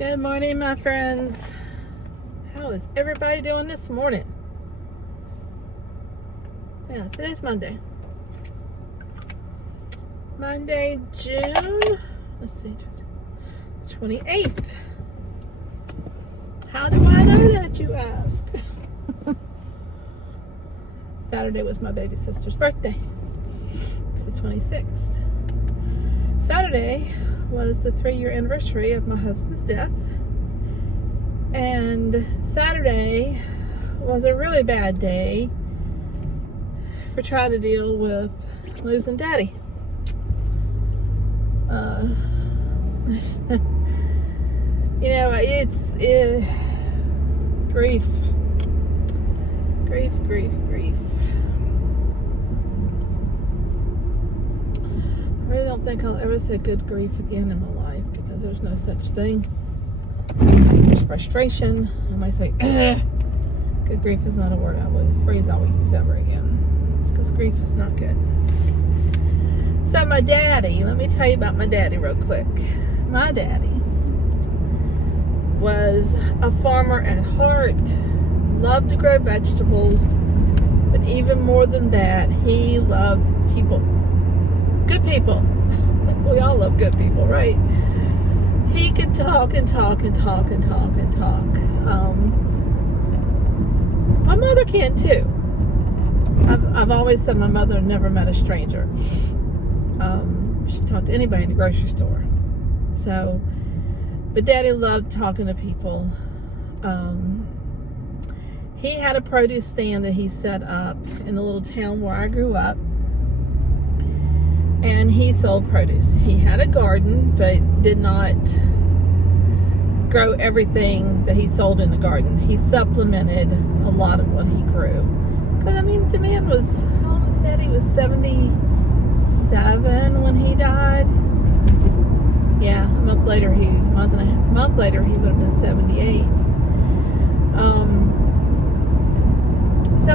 Good morning, my friends. How is everybody doing this morning? Yeah, today's Monday. Monday, June, let's see, 28th. How do I know that, you ask? Saturday was my baby sister's birthday. It's the 26th. Saturday was the 3-year anniversary of my husband's death. And Saturday was a really bad day for trying to deal with losing Daddy. It's grief. Grief. I really don't think I'll ever say good grief again in my life because there's no such thing. There's frustration. I might say, good grief is not a phrase I will use ever again because grief is not good. So my daddy, let me tell you about my daddy real quick. My daddy was a farmer at heart, loved to grow vegetables, but even more than that, he loved people. Good people. We all love good people, right? He could talk and talk and talk and talk and talk. My mother can too. I've always said my mother never met a stranger. She talked to anybody in the grocery store. So, but Daddy loved talking to people. He had a produce stand that he set up in the little town where I grew up. And he sold produce. He had a garden, but did not grow everything that he sold in the garden. He supplemented a lot of what he grew. Because, the man was, how old was Daddy? He was 77 when he died. Yeah, a month later, he would have been 78.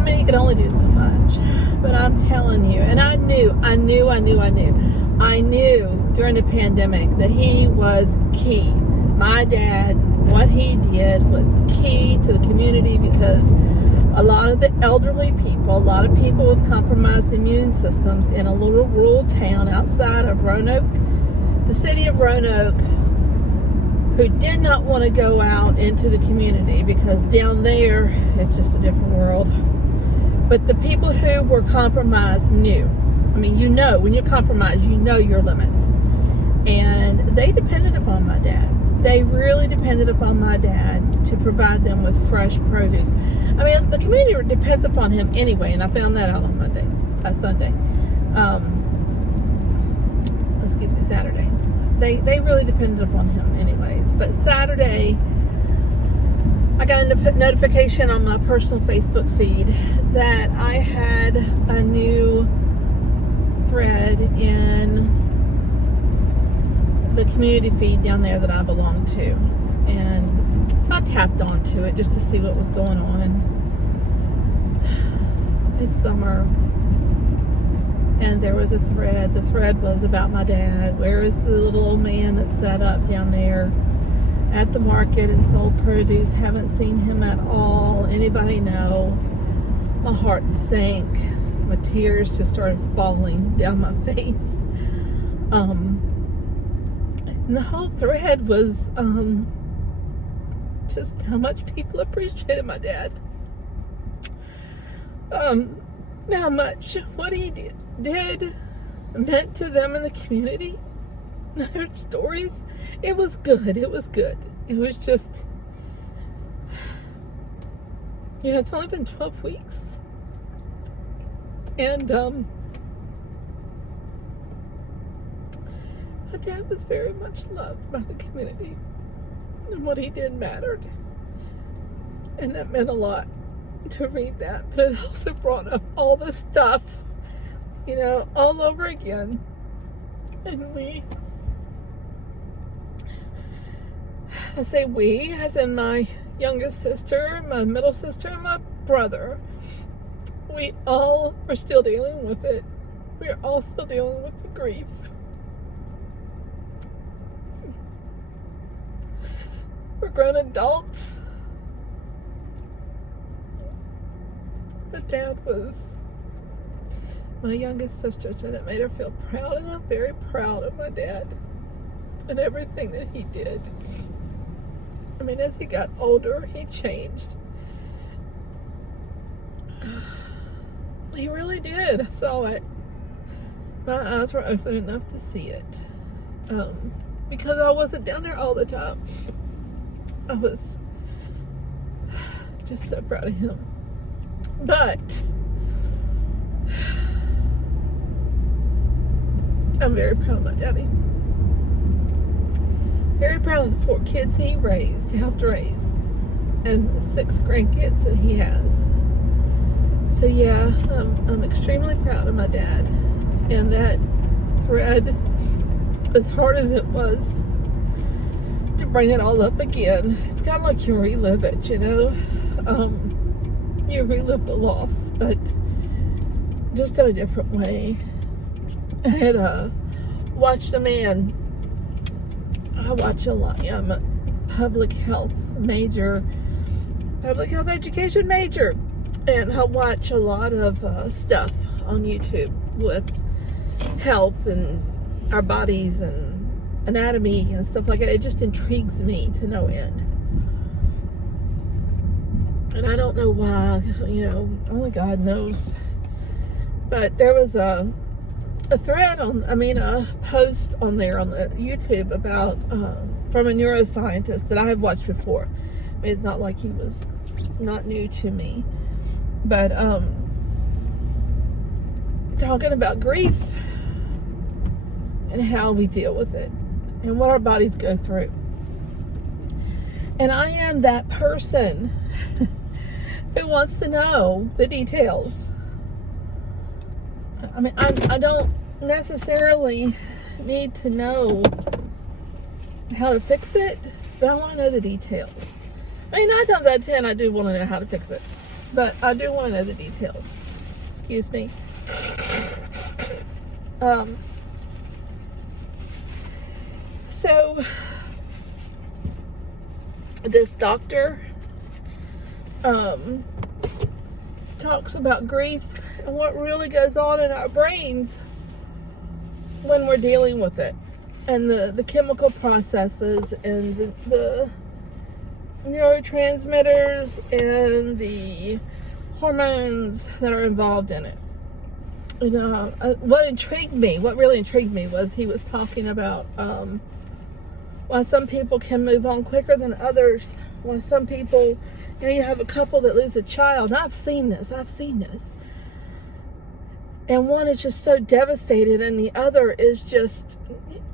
He could only do so much. But I'm telling you, and I knew during the pandemic that he was key. My dad, what he did was key to the community because a lot of the elderly people, a lot of people with compromised immune systems in a little rural town outside of Roanoke, the city of Roanoke, who did not want to go out into the community because down there it's just a different world. But the people who were compromised knew. When you're compromised, you know your limits. And they depended upon my dad. They really depended upon my dad to provide them with fresh produce. The community depends upon him anyway, and I found that out on Sunday. Saturday. They really depended upon him anyways. But Saturday, I got a notification on my personal Facebook feed that I had a new thread in the community feed down there that I belong to. And so I tapped onto it just to see what was going on. It's summer. And there was a thread. The thread was about my dad. Where is the little old man that sat up down there at the market and sold produce? Haven't seen him at all. Anybody know? My heart sank. My tears just started falling down my face. And the whole thread was just how much people appreciated my dad. How much what he did meant to them in the community. I heard stories. It was good. It was just, it's only been 12 weeks. And, my dad was very much loved by the community. And what he did mattered. And that meant a lot to read that. But it also brought up all this stuff, all over again. And I say we, as in my youngest sister, my middle sister, and my brother, we all are still dealing with it. We are all still dealing with the grief. We're grown adults. But Dad was my youngest sister, said it made her feel proud, and I'm very proud of my dad and everything that he did. I mean, as he got older, he changed. He really did. I saw it. My eyes were open enough to see it. Because I wasn't down there all the time. I was just so proud of him. But I'm very proud of my daddy. Very proud of the 4 kids he helped raise, and the 6 grandkids that he has. So yeah, I'm extremely proud of my dad. And that thread, as hard as it was to bring it all up again, it's kind of like you relive it, you know? You relive the loss, but just in a different way. I had watched a man. I watch a lot. Yeah, I'm a public health education major, and I watch a lot of stuff on YouTube with health and our bodies and anatomy and stuff like that. It just intrigues me to no end. And I don't know why, you know, only God knows. But there was a post on there on the YouTube about, from a neuroscientist that I have watched before. I mean, it's not like he was not new to me. But, talking about grief and how we deal with it and what our bodies go through. And I am that person who wants to know the details. I mean, I don't necessarily need to know how to fix it, but I want to know the details. I mean, 9 times out of 10, I do want to know how to fix it, but I do want to know the details. Excuse me. So this doctor talks about grief and what really goes on in our brains when we're dealing with it, and the chemical processes and the neurotransmitters and the hormones that are involved in it. And, what really intrigued me was he was talking about why some people can move on quicker than others. Why some people, you know, you have a couple that lose a child. I've seen this. And one is just so devastated, and the other is just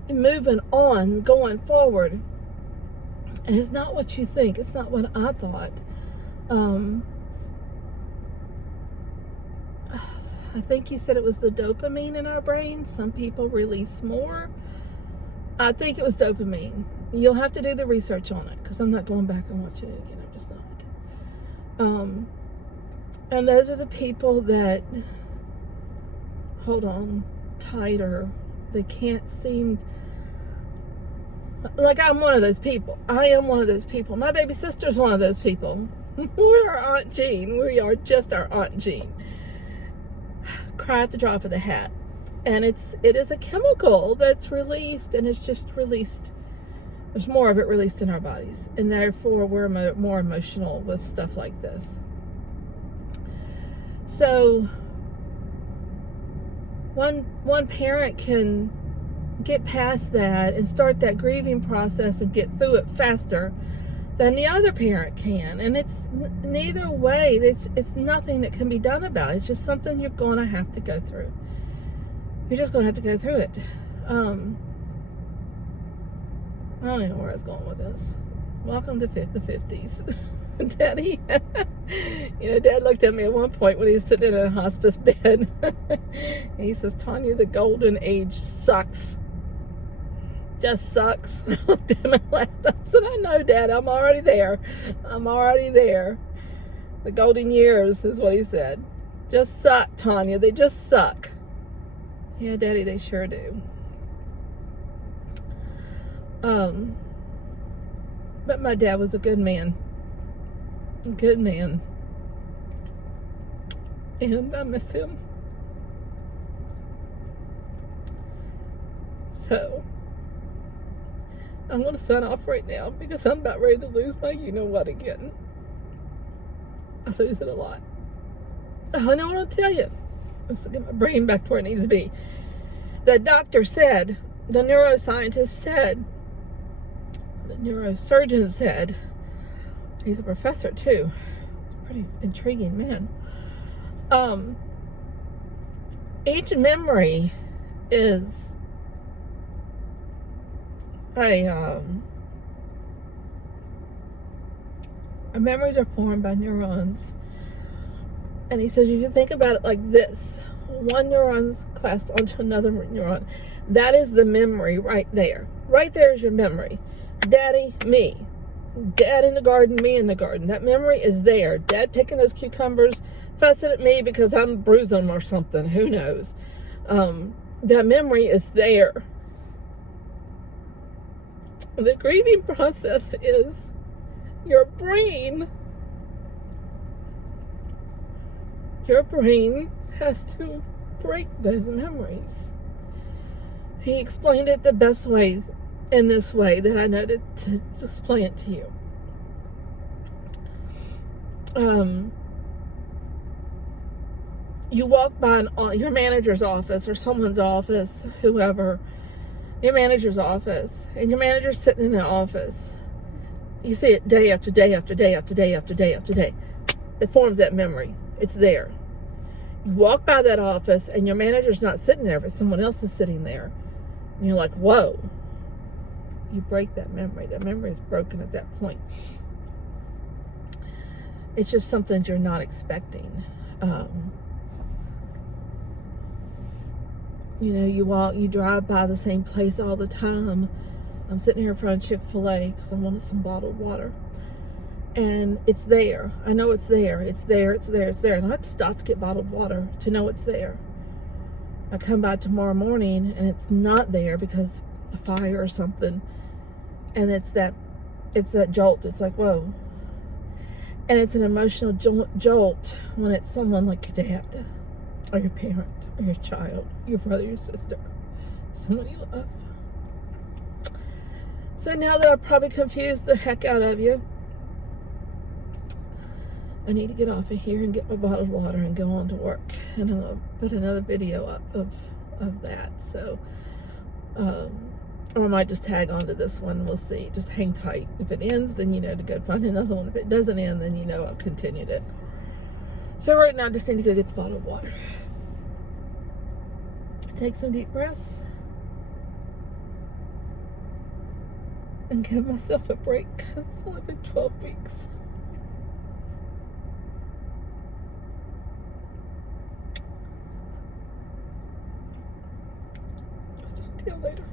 moving on, going forward. And it's not what you think. It's not what I thought. I think he said it was the dopamine in our brains. Some people release more. I think it was dopamine. You'll have to do the research on it, because I'm not going back and watching it again. I'm just not. And those are the people that hold on tighter. They can't seem, like, I'm one of those people. I am one of those people. My baby sister's one of those people. We're our Aunt Jean. We are just our Aunt Jean. Cry at the drop of the hat. And it is a chemical that's released, and it's just released. There's more of it released in our bodies, and therefore we're more emotional with stuff like this. So one parent can get past that and start that grieving process and get through it faster than the other parent can. And it's neither way, it's nothing that can be done about it. It's just something you're going to have to go through. You're just going to have to go through it. I don't even know where I was going with this. Welcome to the 50s. Daddy, you know, Dad looked at me at one point when he was sitting in a hospice bed. And he says, Tanya, the golden age sucks. Just sucks. I looked at him and laughed. I said, I know, Dad, I'm already there. The golden years is what he said. Just suck, Tanya. They just suck. Yeah, Daddy, they sure do. But my dad was a good man. A good man. And I miss him. So, I'm going to sign off right now because I'm about ready to lose my you-know-what again. I lose it a lot. I know what I'll tell you. Let's get my brain back to where it needs to be. The doctor said, the neuroscientist said, the neurosurgeon said, he's a professor too. He's a pretty intriguing man. Each memory is memories are formed by neurons. And he says, you can think about it like this. One neuron's clasped onto another neuron. That is the memory right there. Right there is your memory. Daddy, me. Dad in the garden, me in the garden. That memory is there. Dad picking those cucumbers, fussing at me because I'm bruising them or something. Who knows? That memory is there. The grieving process is your brain has to break those memories. He explained it the best way, in this way that I know to explain it to you. You walk by your manager's office or someone's office, whoever, your manager's office, and your manager's sitting in the office. You see it day after day after day after day after day after day. It forms that memory. It's there. You walk by that office and your manager's not sitting there, but someone else is sitting there. And you're like, whoa. You break that memory. That memory is broken at that point. It's just something you're not expecting. You drive by the same place all the time. I'm sitting here in front of Chick-fil-A because I wanted some bottled water. And it's there. I know it's there. It's there. It's there. It's there. And I have to stop to get bottled water to know it's there. I come by tomorrow morning and it's not there because of a fire or something. And it's that jolt. It's like, whoa. And it's an emotional jolt when it's someone like your dad or your parent or your child, your brother, your sister, someone you love. So now that I've probably confused the heck out of you, I need to get off of here and get my bottled water and go on to work. And I'll put another video up of that. So, or I might just tag onto this one. We'll see. Just hang tight. If it ends, then you know to go find another one. If it doesn't end, then you know I've continued it. So right now, I just need to go get the bottled water. Take some deep breaths. And give myself a break. It's only been 12 weeks. Till later.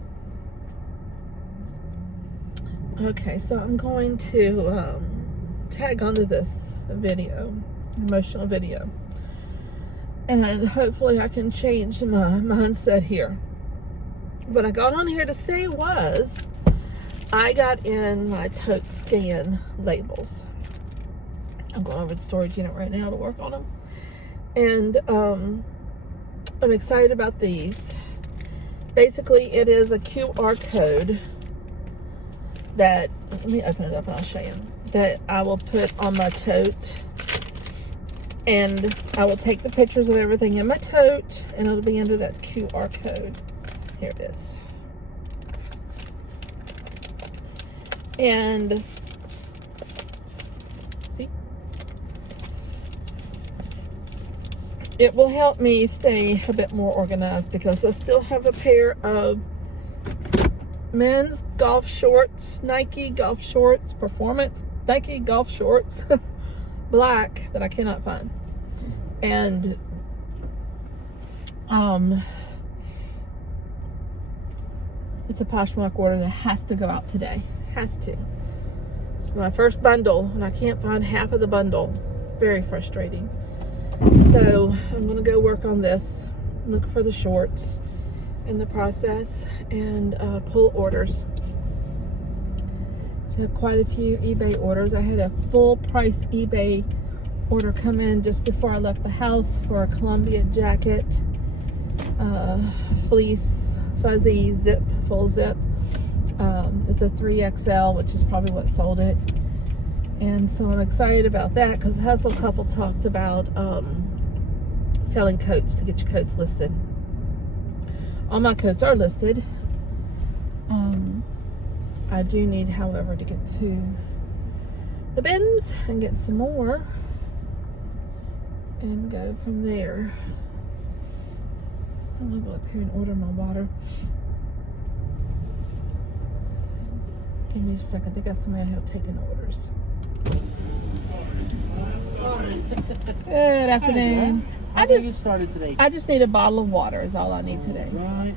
Okay, so I'm going to tag onto this video, emotional video, and hopefully I can change my mindset here. What I got on here to say was I got in my Tote scan labels. I'm going over the storage unit right now to work on them, and I'm excited about these. Basically, it is a QR code that, let me open it up and I'll show you, that I will put on my tote. And I will take the pictures of everything in my tote and it'll be under that QR code. Here it is. And, see? It will help me stay a bit more organized because I still have a pair of men's golf shorts, Nike golf shorts, performance Nike golf shorts, black, that I cannot find. And it's a Poshmark order that has to go out today. Has to. It's my first bundle and I can't find half of the bundle. Very frustrating. So I'm going to go work on this, look for the shorts in the process, and pull orders. Took quite a few eBay orders. I had a full price eBay order come in just before I left the house for a Columbia jacket, fleece, fuzzy, zip, full zip. It's a 3XL, which is probably what sold it. And so I'm excited about that because the Hustle Couple talked about selling coats to get your coats listed. All my coats are listed. I do need, however, to get to the bins and get some more and go from there. So I'm gonna go up here and order my water. Give me just a second. I think I got somebody out here taking orders. Good afternoon. How do you get started today? I just need a bottle of water is all I need today. Right.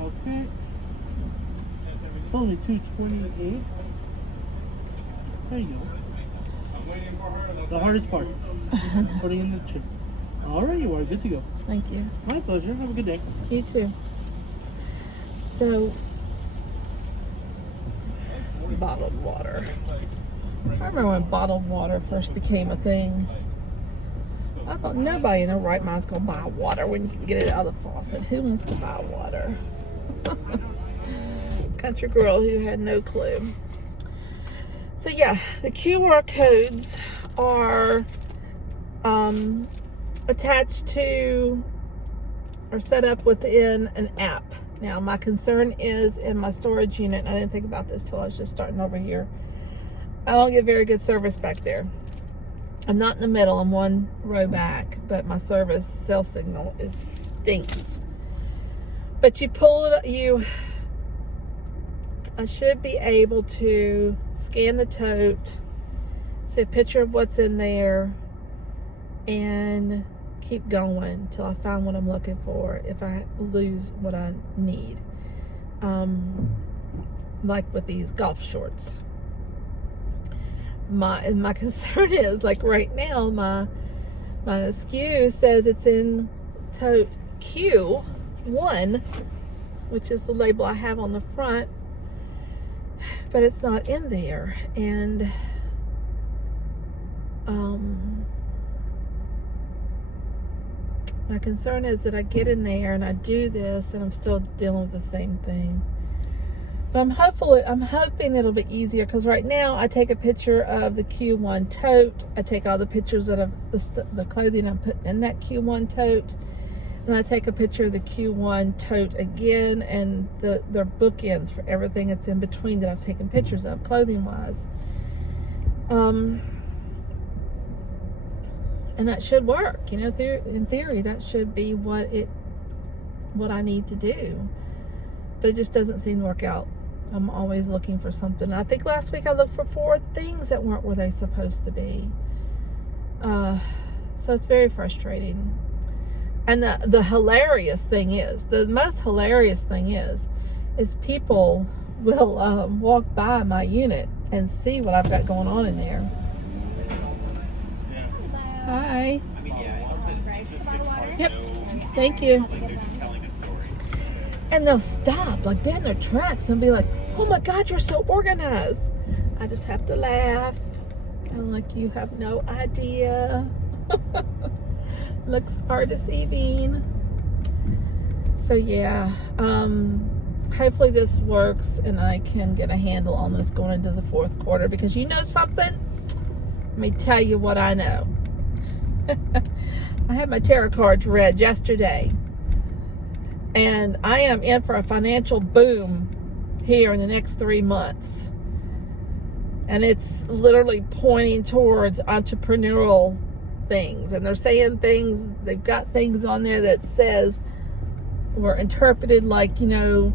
Okay. Only $2.28. There you go. The hardest part. Putting in the chip. Alright, you are good to go. Thank you. My pleasure. Have a good day. You too. So, bottled water. I remember when bottled water first became a thing. I thought nobody in their right mind's gonna buy water when you can get it out of the faucet. Who wants to buy water? Country girl who had no clue. So yeah, the QR codes are attached to or set up within an app. Now my concern is in my storage unit, and I didn't think about this till I was just starting over here. I don't get very good service back there. I'm not in the middle, I'm one row back, but my service cell signal stinks. But you pull it, I should be able to scan the tote, see a picture of what's in there, and keep going till I find what I'm looking for if I lose what I need. Like with these golf shorts. My concern is, like right now, my SKU says it's in tote Q1, which is the label I have on the front, but it's not in there. And my concern is that I get in there and I do this and I'm still dealing with the same thing. But I'm hoping it'll be easier, because right now I take a picture of the Q1 tote. I take all the pictures of the clothing I'm putting in that Q1 tote. And I take a picture of the Q1 tote again, and they're bookends for everything that's in between that I've taken pictures of, clothing-wise. And that should work. You know, in theory, that should be what I need to do. But it just doesn't seem to work out. I'm always looking for something. I think last week I looked for 4 things that weren't where they're supposed to be. So it's very frustrating. And the hilarious thing is, the most hilarious thing is people will walk by my unit and see what I've got going on in there. Hi. Yep. Thank you. And they'll stop, like dead in their tracks, and be like, "Oh my God, you're so organized." I just have to laugh. I'm like, you have no idea. Looks are deceiving. So yeah, hopefully this works and I can get a handle on this going into the 4th quarter, because you know something? Let me tell you what I know. I had my tarot cards read yesterday, and I am in for a financial boom here in the next 3 months. And it's literally pointing towards entrepreneurial things. And they're saying things, they've got things on there that says, were interpreted like, you know,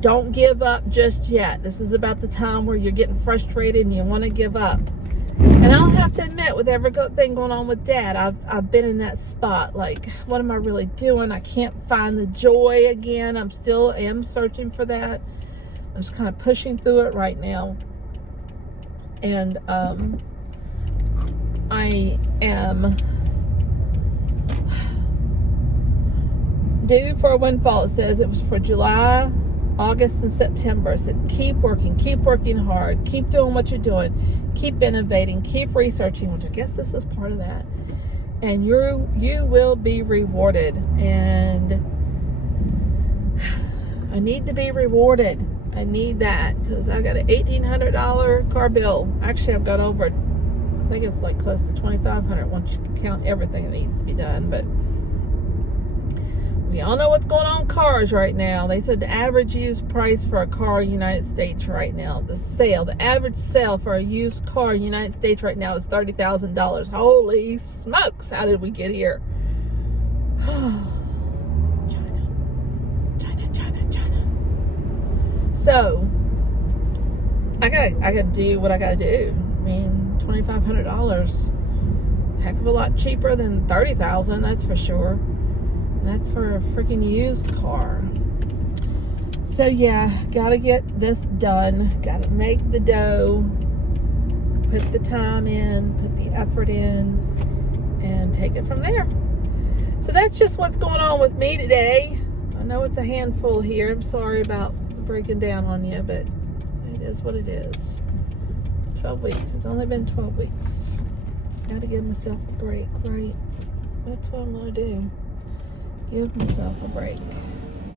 don't give up just yet. This is about the time where you're getting frustrated and you want to give up. And I'll have to admit, with everything going on with Dad, I've been in that spot. Like, what am I really doing? I can't find the joy again. I still am searching for that. I'm just kind of pushing through it right now. And I am due for a windfall. It says it was for July August and September. I said, keep working hard, keep doing what you're doing, keep innovating, keep researching, which I guess this is part of that. And you will be rewarded. And I need to be rewarded. I need that because I got an $1,800 car bill. Actually, I've got over, I think it's like close to $2,500 once you count everything that needs to be done. But we all know what's going on with cars right now. They said the average used price for a car in the United States right now, the average sale for a used car in the United States right now is $30,000. Holy smokes, how did we get here? China. So, I gotta do what I gotta do. I mean, $2,500, heck of a lot cheaper than $30,000, that's for sure. That's for a freaking used car. So yeah, gotta get this done. Gotta make the dough, put the time in, put the effort in, and take it from there. So that's just what's going on with me today. I know it's a handful here. I'm sorry about breaking down on you, but it is what it is. 12 weeks. It's only been 12 weeks. Gotta give myself a break, right? That's what I'm gonna do. Give myself a break.